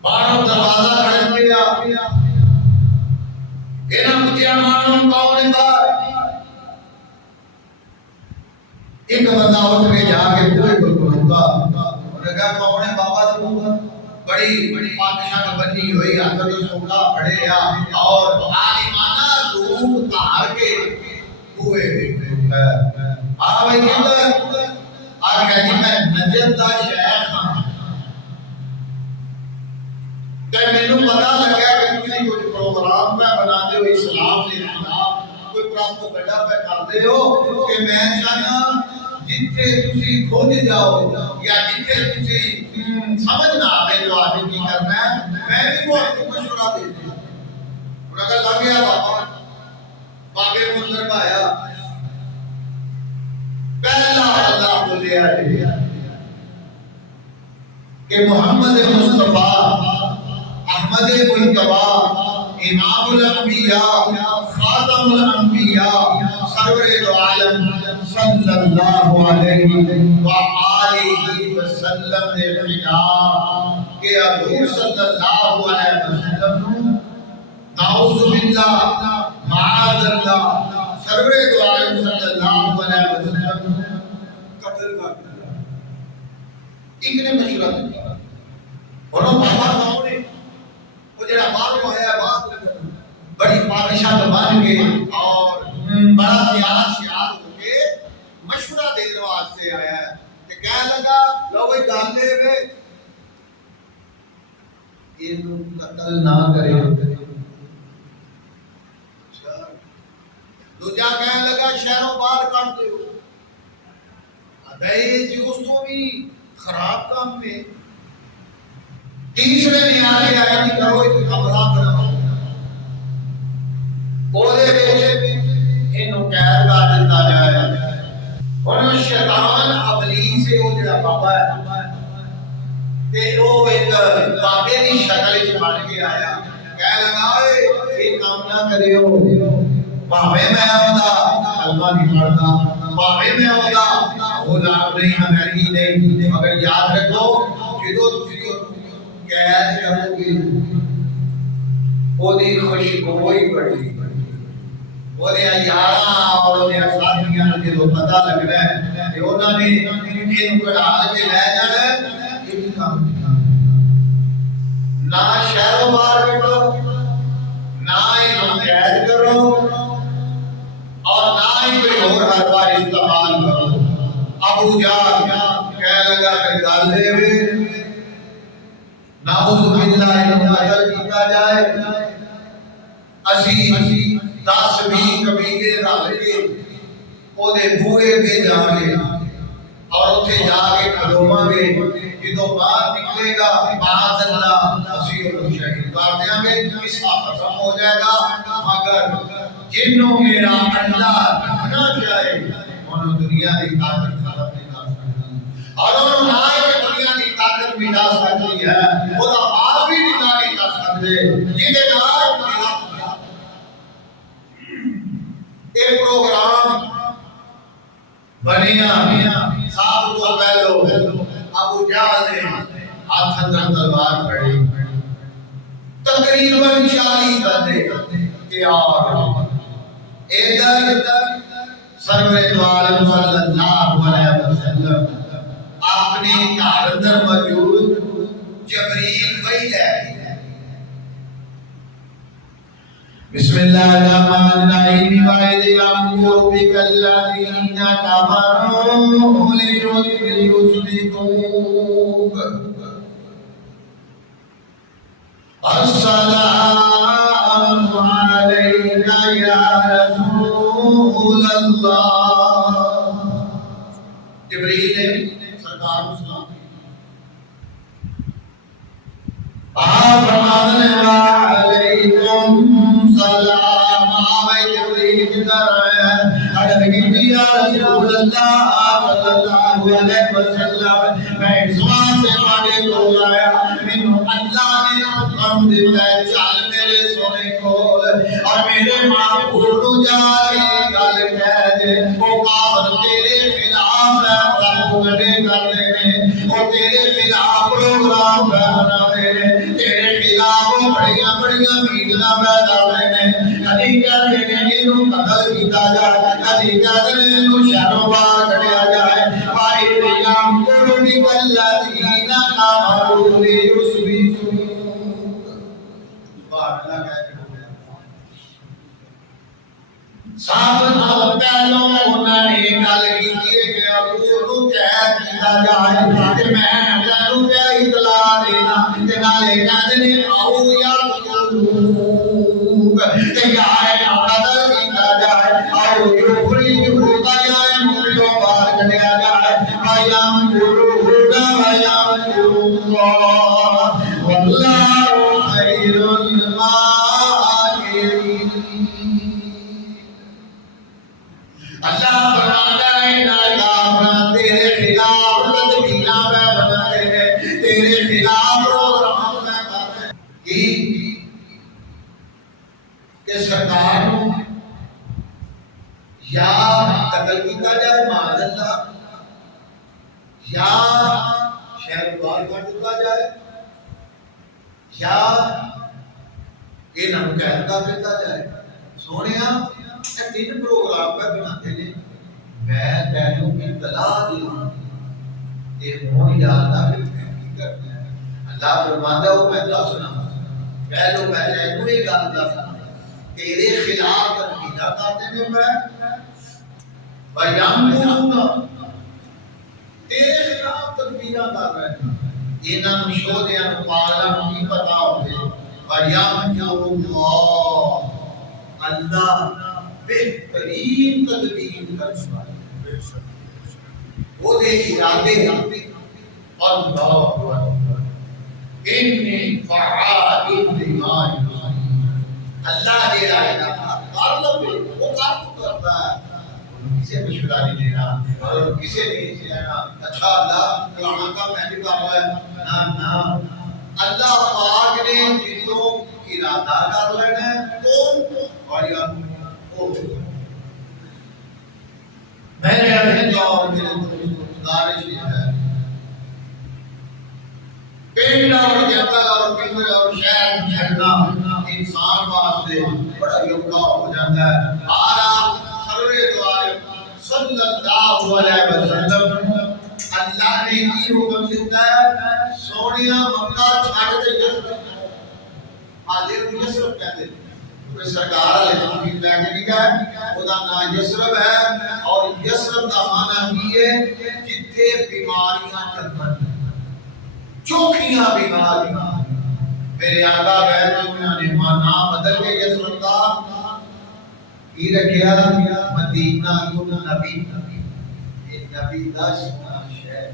باہر دروازہ کھڑ گیا انہاں پوچھیا مانو کون ہے؟ ایک بندہ اٹھ کے جا کے بوئے کو کھڑا انہوں نے کہا کون ہے بابا تو؟ بڑی پادشاہ بنی ہوئی حضرت سولا پڑھے اور عالمانہ روح تار کے بوئے بھائی کدھر آگے جی میں نجد دا شیخ ہاں کہ میں نے پتا لگا کہ تسی کوئی پروگرام پہ بنا دے ہو اسلام کے خلاف کوئی پراپو گڈا پہ کر دے ہو کہ میں چاہنا جتھے تسی کھوج جاؤ یا جتھے تسی سمجھ نہ آئے جو آدمی کی کرنا ہے میں بھی وہ آپ کو مشورہ دیتی ہوں اور اگر لگ گیا بابا بابے منظر پایا پہلا اللہ کو لے آئے کہ محمد مصطفیٰ احمد مجتبیٰ امام الانبیاء خاتم الانبیاء سرور دو عالم صلی اللہ علیہ وآلہ وسلم نے خطاب کہ حضور صلی اللہ علیہ وسلم نعوذ باللہ معاذ اللہ سرور دو عالم صلی اللہ علیہ وسلم قتل کر دیا ایک نے مشورہ دیا اور بابا کون ہے وہ جڑا معلوم ہے بات بڑی پادشاہ بن کے اور بڑا تیار شیار ہو کے مشورہ دینے واسطے آیا ہے کہ کہنے لگا لو بھائی گل دے وے اینو قتل نہ کرے دوجا کہنے لگا شہروں باہر کر دیو ادائی جی اس تو بھی خراب کام میں تیسرے نے آگے آیا کہ کرو ایک کمرہ بناؤ بولے بیچے انہوں قید کر دیتا جائے انہوں شیطان ابلیس سے وہ جڑا بابا ہے تے وہ ایک بابے کی شکل بن کے آیا کہہ لگا یہ کام نہ کریو بابے میں آؤں کلمہ نہیں پڑھتا بابے میں آؤں وہ نام نہیں ہماری نہیں مگر یاد رکھو جدو تسی قید کرو گی وہ دی خوشبوئی پڑی وہ دے یاراں اور دے ساتھیاں نے جو پتہ لگنا ہے کہ انہوں نے ان کو ڈال کے لے جانا ہے یہ بھی کام نہ شہر و باہر بیٹھو نہ انہوں قید کرو اور نہ ہی کوئی اور حربہ استعمال کرو ابو جان کہہ لگا کہ گل دے وے نعوذ باللہ انہوں قتل کیتا جائے اسی 10-20 قبیلے رل کے او دے بوئے پہ جاؤں گے اور اتنے جا کے کھلواں گے جدو باہر نکلے گا معاذ اللہ اسی اور شہید کر دیں گے قصہ ختم ہو جائے گا مگر جنوں میرا اللہ نہ جائے انہوں دنیا کی طاقت ختم نہیں کر سکتی اور انہوں نہ کہ دنیا کی طاقت بھی لا سکتی ہے وہ دا آپ بھی نہیں کر سکتے جنہیں نال میرا ایک پروگرام بنیا صاحب کو پہلو ابو جہل نے ہاتھ اندر تلوار پڑی تقریباً 40 بندے تیار ادھر سرور دو عالم صلی اللہ علیہ وسلم اپنے گھر اندر موجود جبریل وہی لے گئے بسم اللہ الرحمن الرحیم وَإِذْ يَمْكُرُ بِكَ الَّذِينَ كَفَرُوا لِيُثْبِتُوكَ السلام علیکَ یا رسول اللہ جبریل نے سرکار اسلام آپ فرمانے وعلیکم سلام آمین جبریل کی طرح حضرت کی یا رسول اللہ صلی اللہ علیہ وسلم میں اس واسطے پاڑے کو آیا من اللہ نے حکم دیتا ہے چل میرے سونے کول اور میرے معبود جا کے گل کہہ دے وہ کافر تیرے خلاف ہے گڈے کرتے ہیں اور تیرے خلاف پروگرام بناتے ہیں تیرے خلاف بڑیاں بڑیاں میٹنگاں کرتے ہیں کدی کہتے ہیں انہوں قتل کیتا جائے کدی کہتے ہیں انہوں شہروں باہر کڈیا جائے بھائی ریام کرو بکلذین کفروا لیثبتوک سبحان اللہ کہتے ہیں سب تو پہلو انہوں نے گل کی کہ ابو نو قید کیتا جائے تے میں تینوں کیا اطلاع دینا تے نالے کہندے نے آؤ یا قتلوک تے یا قتل کیتا جائے آؤ یخرجوک جائے مولوں باہر کڈیا جائے ویام گروہ ویام اللہ واللہ خیر الماکرین اللہ فرماتا ہے ناکافر تیرے خلاف تدبیراں میں بناتے ہیں تیرے خلاف پروگرام میں کرتے ہیں کہ سرکار یا قتل کیتا جائے معاذ اللہ یا شہر باہر کر دیتا جائے یا انہاں نوں قید کر دیتا جائے سونیا تین پروگرام پہ بناتے ہیں میں تینوں اطلاع دوں یہ ہون یا اللہ پھر کی کرنا ہے اللہ فرماتا ہے وہ میں دسنا پہلو میں تینوں یہ گل دسنا تیرے خلاف تدبیراں کرتے ہیں میں ویامرون تیرے خلاف تدبیراں کر رہے ہیں انہاں نوں شودیاں نوں پاگلاں نوں کی پتہ ہوے ویامرون اللہ بہترین تدبیر کرنا وہ دے ارادے اللہ اکبر انی فعال لما اللہ دے ارادہ کر لو وہ کام کرتا ہے کسی مشورہ نہیں دینا اور کسی نہیں کہنا اچھا اللہ فلانا کام میں بھی کر رہا ہے نہ اللہ پاک نے جتوں ارادہ کر لینا ہے کون اور یا میں نے اپنے اور میرے گزارش یہ ہے پنڈ اور جنگل اور پنڈ اور شہر چھڑنا انسان واسطے بڑا یوگا ہو جاتا ہے آرا سرور دوارے صلی اللہ علیہ وسلم اللہ نے کی حکم دیتا ہے سونیا مکہ چھاڑ دے یسرف آدھے کو یسرف کہتے ہیں سرکار علیہ تحقیق لے کے لکھا ہے خدا نام یسرب ہے اور یسرب کا معنی یہ ہے جتنے بیماریاں جنمن چوکھیاں بیماریاں میرے آقا بیتوں نے نام بدل کے یسرب کا یہ رکھیا مدینہ کو نبی یہ نبی دا شہر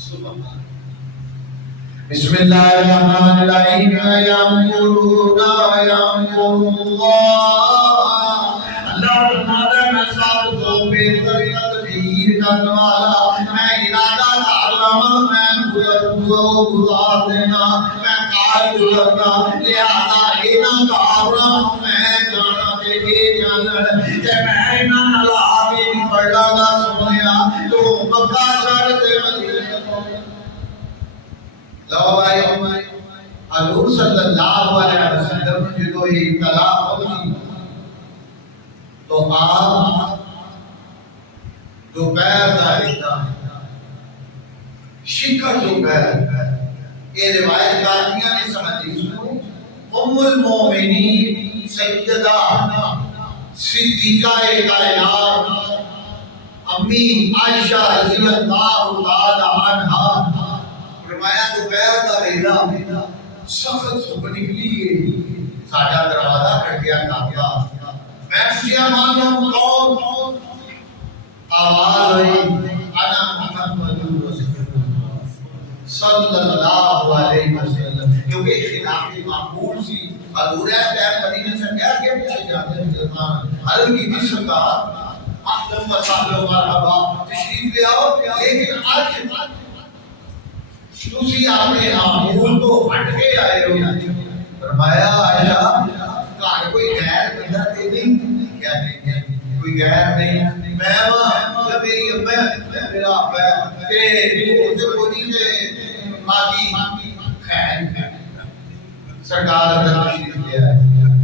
سبحان اللہ بسم اللہ الرحمن الرحیم یامرون اللہ اللہ فرماتا ہے میں سب کو بہترین تدبیر کرنے والا میں ارادہ کر رہا میں گزار دینا میں کار گزرنا لہذا انہاں کافراں میں جانا تے جانن تے میں انہاں نال آپی پڑھا گا سنیا تو مکہ چھڑ تے مدینے لو بھائی حضور صلی اللہ علیہ وسلم جو یہ اطلاع ہوگی تو آپ دوپہر کا اتنا شکر دوپہر یہ روایت کارنیاں نے سمجھی سنو ام المومنین سیدہ صدیقہ کائنات امی عائشہ رضی اللہ تعالی عنہا فرمایا دوپہر کا ویلا سخت دھوپ نکلی ہے ساڈا دروازہ کھڑ گیا کعبہ میں پوچھیا مانو کون آواز ہوئی انا محمد رسول اللہ صلی اللہ علیہ وسلم کیونکہ خلاف معقول سی حضور اس ٹائم مدینے سے کیا کے پیچھے جاتے ہیں مسلمان حضرت کی بھی سرکار اہلا و سہلا مرحبا تشریف لے آؤ لیکن آج تسی اپنے معمول کو ہٹ کے آئے ہو فرمایا عائشہ گھر کوئی غیر بندہ تے نہیں کیا نہیں کوئی غیر نہیں میں وہاں یا میری اما یا میرا ابا ہے کہ وہ کوئی سے ماں کی خیر سرکار اندر تشریف لے آئے